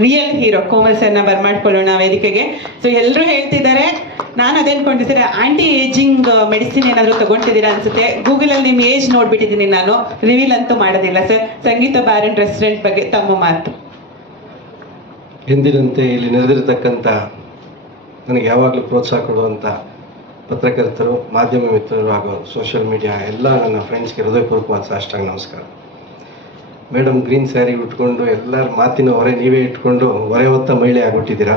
Real hero Komal ಸರ್ನ ಬರ್ಮಾಡ್ಕೊಳ್ಳೋಣ ವೇದಿಕೆಗೆ. So ಎಲ್ಲರೂ ಹೇಳ್ತಿದ್ದಾರೆ, ನಾನು ಅದೇ ಅನ್ಕೊಂಡಿದ್ದೀರಾ ಆಂಟಿ ಏಜಿಂಗ್ ಮೆಡಿಸಿನ್ ಏನಾದರೂ ತಗೊಂತಿದ್ದೀರಾ ಅನ್ಸುತ್ತೆ. ಗೂಗಲಲ್ಲಿ ನಿಮ್ಮ ಏಜ್ ನೋಡ್ಬಿಟ್ಟಿದ್ದೀನಿ ನಾನು, ರಿವೀಲ್ ಅಂತೂ ಮಾಡೋದಿಲ್ಲ sir. Sangeetha bar and restaurant ಬಗ್ಗೆ ತಮ್ಮ ಮಾತು. ಎಂದಿನಂತೆ ಇಲ್ಲಿ ನೆರೆದಿರತಕ್ಕಂಥ ನನಗೆ ಯಾವಾಗಲೂ ಪ್ರೋತ್ಸಾಹ ಕೊಡುವಂಥ ಪತ್ರಕರ್ತರು, ಮಾಧ್ಯಮ ಮಿತ್ರರು ಹಾಗೂ ಸೋಷಿಯಲ್ ಮೀಡಿಯಾ ಎಲ್ಲ ನನ್ನ ಫ್ರೆಂಡ್ಸ್ಗೆ ಹೃದಯಪೂರ್ವಕವಾದ ಸಾಷ್ಟಾಂಗ ನಮಸ್ಕಾರ. ಮೇಡಮ್ ಗ್ರೀನ್ ಸ್ಯಾರಿ ಉಟ್ಕೊಂಡು ಎಲ್ಲರ ಮಾತಿನ ಹೊರೆ ನೀವೇ ಇಟ್ಕೊಂಡು ಹೊರೆ ಹೊತ್ತ ಮಹಿಳೆ ಆಗಿಬಿಟ್ಟಿದ್ದೀರಾ.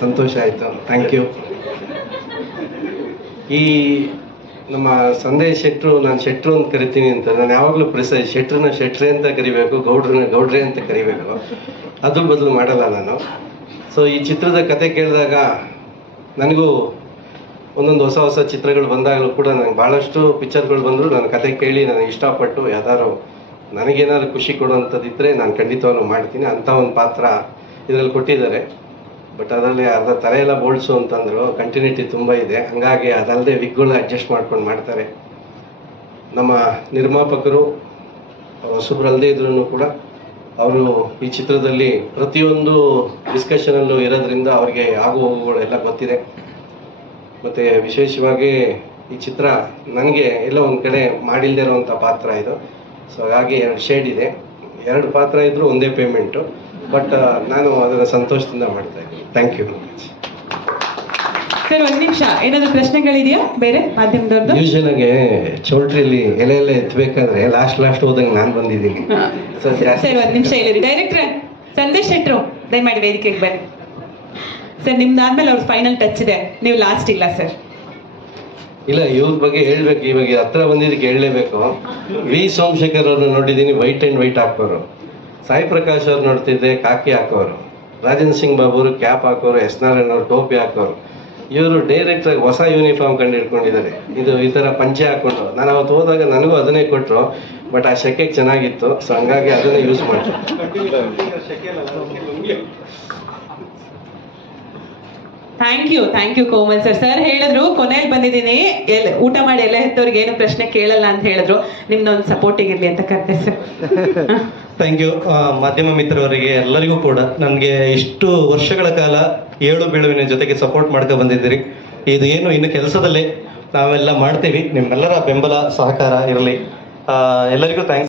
ಸಂತೋಷ ಆಯಿತು, ಥ್ಯಾಂಕ್ ಯು. ಈ ನಮ್ಮ ಸಂದೇಶ್ ಶೆಟ್ರು, ನಾನು ಶೆಟ್ರು ಅಂತ ಕರಿತೀನಿ ಅಂತ, ನಾನು ಯಾವಾಗಲೂ ಶೆಟ್ರನ್ನ ಶೆಟ್ರೆ ಅಂತ ಕರಿಬೇಕು, ಗೌಡ್ರನ್ನ ಗೌಡ್ರೆ ಅಂತ ಕರಿಬೇಕು, ಅದ್ರ ಬದಲು ಮಾಡಲ್ಲ ನಾನು. ಸೊ ಈ ಚಿತ್ರದ ಕತೆ ಕೇಳಿದಾಗ ನನಗೂ ಒಂದೊಂದು ಹೊಸ ಹೊಸ ಚಿತ್ರಗಳು ಬಂದಾಗಲೂ ಕೂಡ ನನಗೆ ಭಾಳಷ್ಟು ಪಿಕ್ಚರ್ಗಳು ಬಂದರೂ ನನ್ನ ಕತೆ ಕೇಳಿ ನನಗೆ ಇಷ್ಟಪಟ್ಟು ಯಾವ್ದಾದ್ರು ನನಗೇನಾದ್ರು ಖುಷಿ ಕೊಡುವಂಥದ್ದಿದ್ದರೆ ನಾನು ಖಂಡಿತವಾಗ್ಲೂ ಮಾಡ್ತೀನಿ. ಅಂಥ ಒಂದು ಪಾತ್ರ ಇದರಲ್ಲಿ ಕೊಟ್ಟಿದ್ದಾರೆ. ಬಟ್ ಅದರಲ್ಲಿ ಅರ್ಧ ತಲೆ ಎಲ್ಲ ಬೋಳ್ಸು ಅಂತಂದರು, ಕಂಟಿನ್ಯೂಟಿ ತುಂಬ ಇದೆ. ಹಾಗಾಗಿ ಅದಲ್ಲದೆ ವಿಗ್ಗಳು ಅಡ್ಜಸ್ಟ್ ಮಾಡ್ಕೊಂಡು ಮಾಡ್ತಾರೆ. ನಮ್ಮ ನಿರ್ಮಾಪಕರು ಹೊಸಬ್ರಲ್ಲದೆ ಇದ್ರೂ ಕೂಡ ಅವರು ಈ ಚಿತ್ರದಲ್ಲಿ ಪ್ರತಿಯೊಂದು ಡಿಸ್ಕಷನಲ್ಲೂ ಇರೋದ್ರಿಂದ ಅವರಿಗೆ ಆಗು ಹೋಗುಗಳೆಲ್ಲ ಗೊತ್ತಿದೆ. ಮತ್ತು ವಿಶೇಷವಾಗಿ ಈ ಚಿತ್ರ ನನಗೆ ಎಲ್ಲ ಒಂದು ಕಡೆ ಮಾಡಿಲ್ಲದೆ ಇರೋವಂಥ ಪಾತ್ರ ಇದು. ಸೊ ಹಾಗಾಗಿ 2 ಶೇಡ್ ಇದೆ, 2 ಪಾತ್ರ ಇದ್ದರೂ ಒಂದೇ ಪೇಮೆಂಟು. ಬಟ್ ನಾನು ಅದರ ಸಂತೋಷದಿಂದ ಮಾಡ್ತಾ ಇದ್ದೀನಿ. Thank you. ಸರ್, 1 ನಿಮಿಷ, ಏನಾದರೂ ಪ್ರಶ್ನೆಗಳಿದೆಯಾ ಬೇರೆ ಮಾಧ್ಯಮದವ್ರದ್ದು? ಯೂಶಲ್ ಆಗಿ ಚೌಲ್ಟ್ರಿಯಲ್ಲಿ ಎಲೆ ಎತ್ತಬೇಕಾದ್ರೆ ಲಾಸ್ಟ್ ಹೋದಂಗೆ ನಾನು ಬಂದಿದ್ದೀನಿ. ಸರ್ 1 ನಿಮಿಷ ಹೇಳಿರಿ. ಡೈರೆಕ್ಟ್ರೆ ಸಂದೇಶ್ ಶೆಟ್ರು ದಯಮಾಡಿ ವೇದಿಕೆಗೆ ಬನ್ನಿ. ಸರ್, ನಿಮ್ದಾದ್ಮೇಲೆ ಅವ್ರ ಫೈನಲ್ ಟಚ್ ಇದೆ, ನೀವು ಲಾಸ್ಟ್ ಇಲ್ಲ ಸರ್. ಇಲ್ಲ, ಇವ್ರ ಬಗ್ಗೆ ಹೇಳ್ಬೇಕು. ಇವಾಗ ಹತ್ರ ಬಂದಿದ್ದಕ್ಕೆ ಹೇಳಲೇಬೇಕು. ವಿ ಸೋಮಶೇಖರ್ ಅವ್ರನ್ನ ನೋಡಿದ್ದೀನಿ, ವೈಟ್ ಆ್ಯಂಡ್ ವೈಟ್ ಹಾಕೋರು. ಸಾಯಿ ಪ್ರಕಾಶ್ ಅವ್ರು ನೋಡ್ತಿದ್ದೆ, ಕಾಕಿ ಹಾಕೋರು. ರಾಜೇಂದ್ರ ಸಿಂಗ್ ಬಾಬು ಅವರು ಕ್ಯಾಪ್ ಹಾಕೋರು, ಎಸ್ ನಾರಾಯಣ್ ಅವರು ಟೋಪಿ ಹಾಕೋರು. ಇವರು ಡೈರೆಕ್ಟಾಗಿ ಹೊಸ ಯೂನಿಫಾರ್ಮ್ ಕಂಡು ಹಿಡ್ಕೊಂಡಿದ್ದಾರೆ, ಇದು ಈ ಥರ ಪಂಚೆ ಹಾಕೊಂಡು. ನಾನು ಅವತ್ತು ಹೋದಾಗ ನನಗೂ ಅದನ್ನೇ ಕೊಟ್ಟರು, ಬಟ್ ಆ ಶೆಕೆಗೆ ಚೆನ್ನಾಗಿತ್ತು. ಸೊ ಹಂಗಾಗಿ ಅದನ್ನೇ ಯೂಸ್ ಮಾಡಿ. Thank you Komal sir. Sir ಹೇಳಿದ್ರು ಕೊನೆಯಲ್ಲಿ ಬಂದಿದ್ದೀನಿ, ಊಟ ಮಾಡಿ ಎಲ್ಲ ಹೆತ್ತವ್ರಿಗೆ ಏನು ಪ್ರಶ್ನೆ ಕೇಳಲ್ಲ ಅಂತ ಹೇಳಿದ್ರು. ನಿಮ್ದೊಂದು ಸಪೋರ್ಟಿಗೆ ಇರಲಿ ಅಂತ ಕರ್ತೆ ಸರ್. Thank you. ಮಾಧ್ಯಮ ಮಿತ್ರವರಿಗೆ ಎಲ್ಲರಿಗೂ ಕೂಡ ನನಗೆ ಇಷ್ಟು ವರ್ಷಗಳ ಕಾಲ ಏಳು ಬೀಳುವಿನ ಜೊತೆಗೆ ಸಪೋರ್ಟ್ ಮಾಡ್ಕೊ ಬಂದಿದ್ದೀರಿ. ಇದು ಏನು ಇನ್ನು ಕೆಲಸದಲ್ಲೇ ನಾವೆಲ್ಲ ಮಾಡ್ತೀವಿ. ನಿಮ್ಮೆಲ್ಲರ ಬೆಂಬಲ ಸಹಕಾರ ಇರಲಿ. ಎಲ್ಲರಿಗೂ ಥ್ಯಾಂಕ್ಸ್.